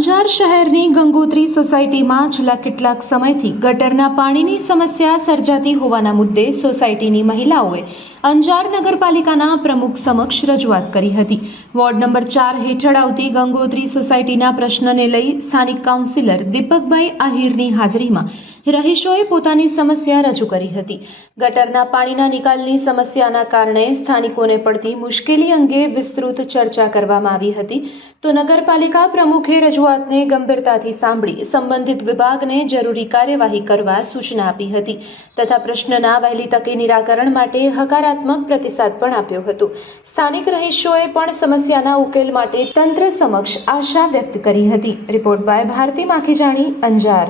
અંજાર શહેરની ગંગોત્રી સોસાયટીમાં છેલ્લા કેટલાક સમયથી ગટરના પાણીની સમસ્યા સર્જાતી હોવાના મુદ્દે સોસાયટીની મહિલાઓએ અંજાર નગરપાલિકાના પ્રમુખ સમક્ષ રજૂઆત કરી હતી. વોર્ડ નંબર 4 હેઠળ આવતી ગંગોત્રી સોસાયટીના પ્રશ્નને લઈ સ્થાનિક કાઉન્સિલર દીપકભાઈ આહિરની હાજરીમાં રહીશોએ પોતાની સમસ્યા રજૂ કરી હતી. ગટરના પાણીના નિકાલની સમસ્યાના કારણે સ્થાનિકોને પડતી મુશ્કેલી અંગે વિસ્તૃત ચર્ચા કરવામાં આવી હતી. તો નગરપાલિકા પ્રમુખે રજૂઆતને ગંભીરતાથી સાંભળી સંબંધિત વિભાગને જરૂરી કાર્યવાહી કરવા સૂચના આપી હતી તથા પ્રશ્નના વહેલી તકે નિરાકરણ માટે હકારાત્મક પ્રતિસાદ પણ આપ્યો હતો. સ્થાનિક રહીશોએ પણ સમસ્યાના ઉકેલ માટે તંત્ર સમક્ષ આશા વ્યક્ત કરી હતી. Report by Bharati Makhijani, Anjar.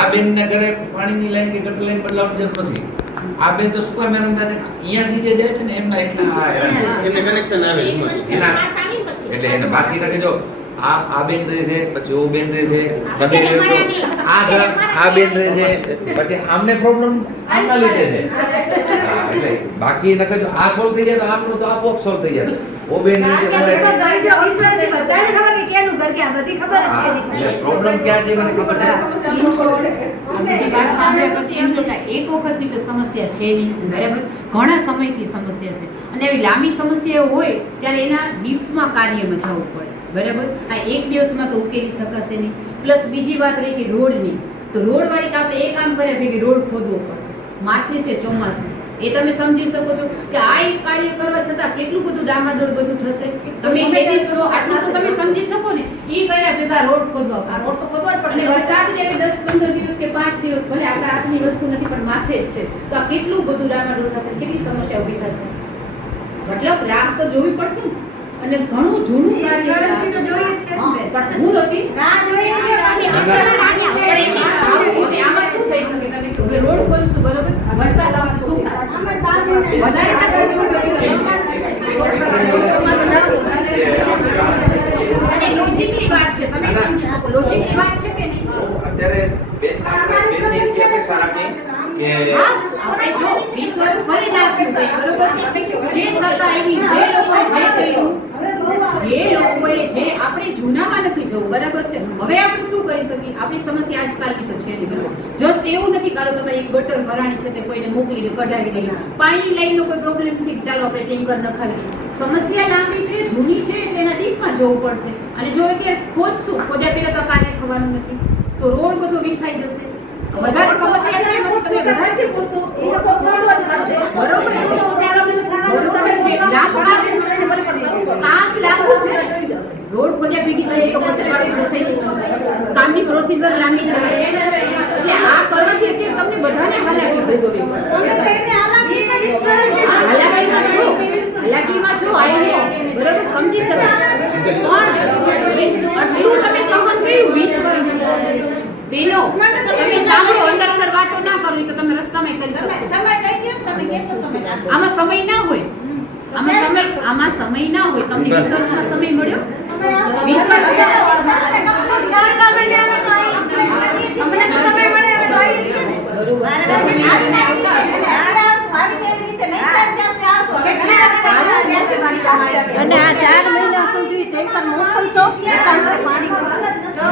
આ બેન ને ઘરે પાણીની લાઈન કે ગટર લાઈન બદલાવવાની જરૂર નથી. આ બેન તો શું મહેનત થાય, અહીંયાથી જે જાય છે ને એમના એટલા એને કનેક્શન આવે એટલે એને બાકી રાખે. જો આ બેન રહે છે, પછી ઓ બેન રહે છે, તમે રહે છો, આ બેન રહે છે, પછી આમને પ્રોબ્લેમ આમના લીધે છે. એટલે બાકી નકર જો આ સોલ્વ થઈ જાય તો આમનો તો આપોઆપ સોલ્વ થઈ જાય. ઓ બેન રહે છે, પ્રોબ્લેમ ક્યાં છે મને ખબર છે. એક વખતની તો સમસ્યા છે નહીં, બરાબર, ઘણા સમયથી સમસ્યા છે અને એવી લાંબી સમસ્યા હોય ત્યારે એના ડીપમાં કાર્યમાં જવું પડે, બરાબર. આ એક દિવસમાં તો ઉકેલી શકાશે નહીં. પ્લસ બીજી વાત રહી કે રોડની, તો રોડ વાળી કે આપણે એ કામ કર્યા ભેગી રોડ ખોદવો પડશે. માથે છે ચોમાસું, એ તમે સમજી શકો છો કે આ એક કાર્ય કરવા છતાં કેટલું બધું ડામાડોળ બધું થશે. તમે લેડીઝ છો આટલું તો તમે સમજી શકો ને. એ કર્યા ભેગા રોડ ખોદવા પડશે. રોડ તો ખોદવા જ પડશે. વરસાદ જેવી 10-15 દિવસ કે 5 દિવસ ભલે આપણા હાથની વસ્તુ નથી પણ માથે જ છે, તો આ કેટલું બધું ડામાડોળ થશે, કેટલી સમસ્યા ઊભી થશે. મતલબ રાહ તો જોવી પડશે ને. અને ઘણું જૂનું કાર્ય તો જોઈએ જ છે પણ હું નથી રાહ જોઈએ છે. હવે આમાં શું થઈ શકે? તમે હવે રોડ ખોલશું, બરોબર, વરસાદ આવશે, શું વધારે અને લોજિકની વાત છે, તમે સમજી શકો લોજિકની વાત છે કે નહીં. અત્યારે બેનની એટલી અપેક્ષા રાખી કે આપણે જો 20 વર્ષ ફરી નાખ્યું, બરોબર, જે સત્તા એની જે લોકોએ જે કર્યું, જે લોકોએ જે આપણે જૂનામાં નથી જવું, બરાબર છે. હવે આપણે શું કરી શકીએ? આપણી સમસ્યા આજકાલની તો છે નહીં, બરાબર. જસ્ટ એવું નથી કાલો તમારે એક ગટર ભરાણી છે તે કોઈને મોકલી દો, કઢાવી દઈએ. પાણીની લાઈનનો કોઈ પ્રોબ્લેમ નથી, ચાલો આપણે ટેન્કર નખાવી દઈએ. સમસ્યા લાંબી છે, જૂની છે, એટલે એના ડીપમાં જવું પડશે. અને જો અત્યારે ખોદશું, ખોદ્યા પહેલા તો કાર્ય થવાનું નથી, તો રોડ બધો વિખાઈ જશે. વધારે સમસ્યા છે, તમે વધારે છે ખોદશો, એ લોકો ખોદવા જ પડશે, બરોબર છે. બરોબર છે, કામ લાગુ છે, રોડ ખોદ્યા ભેગી કરી તો ગટર વાળી જશે, કામની પ્રોસીજર લાંબી થશે. એટલે આ કરવાથી અત્યારે તમને બધાને હાલાકી થઈ ગઈ. હાલાકીમાં છો, બરોબર, સમજી શકે. પણ આટલું તમે સહન કર્યું 20 વર્ષ. બેનો તમે સાંભળો, અંદર વાતો ના કરો તો તમે રસ્તામાં કરી શકો. સમય દઈ દો, તમે કેટલો સમય આપો? આમાં સમય ના હોય, આમાં સમય ના હોય. તમને 20 વર્ષમાં સમય મળ્યો? 20 વર્ષ અને આ 4 મહિના સુધી ટેન્કર મોકલશો.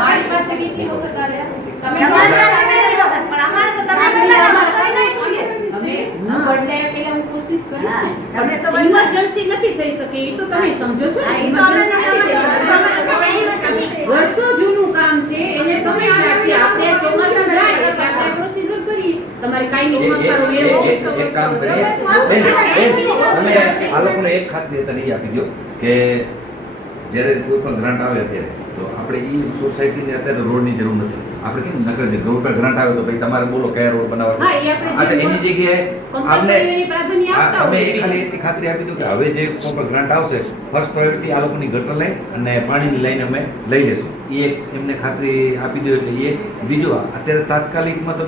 મારી પાસે કેટલી વખત આલે છે? તમે હું બદલાય પેલા હું કોશિશ કરીશ ને. ઇમરજન્સી નથી થઈ શકે, એ તો તમે સમજો છો ને. વર્ષો જૂનું કામ છે, એને સમય લાગશે. આપણે ચોમાસું જાય એટલે આપણે પ્રોસીજર કરીએ. તમારે કાયમી છોકરો મેળવો. એક કામ કરીએ, તમે આ લોકોને એક ખાતરી અત્યારે આપી દો કે જ્યારે કોઈ પણ ગ્રાન્ટ આવે અત્યારે તો આપણે એ સોસાયટીને અત્યારે રોડની જરૂર નથી. આપણે કેમ નકર જે રોડ પર ગ્રાન્ટ આવે તો ભાઈ તમારે બોલો કયા રોડ બનાવવા. એની જગ્યાએ આપણે તમે એ ખાલી એટલી ખાતરી આપી દો કે હવે જે કોઈ પણ ગ્રાન્ટ આવશે ફર્સ્ટ પ્રાયોરિટી આ લોકોની ગટર લાઈન અને પાણીની લાઈન અમે લઈ લેશું. એ એક એમને ખાતરી આપી દો. એટલે એ બીજું અત્યારે તાત્કાલિકમાં તો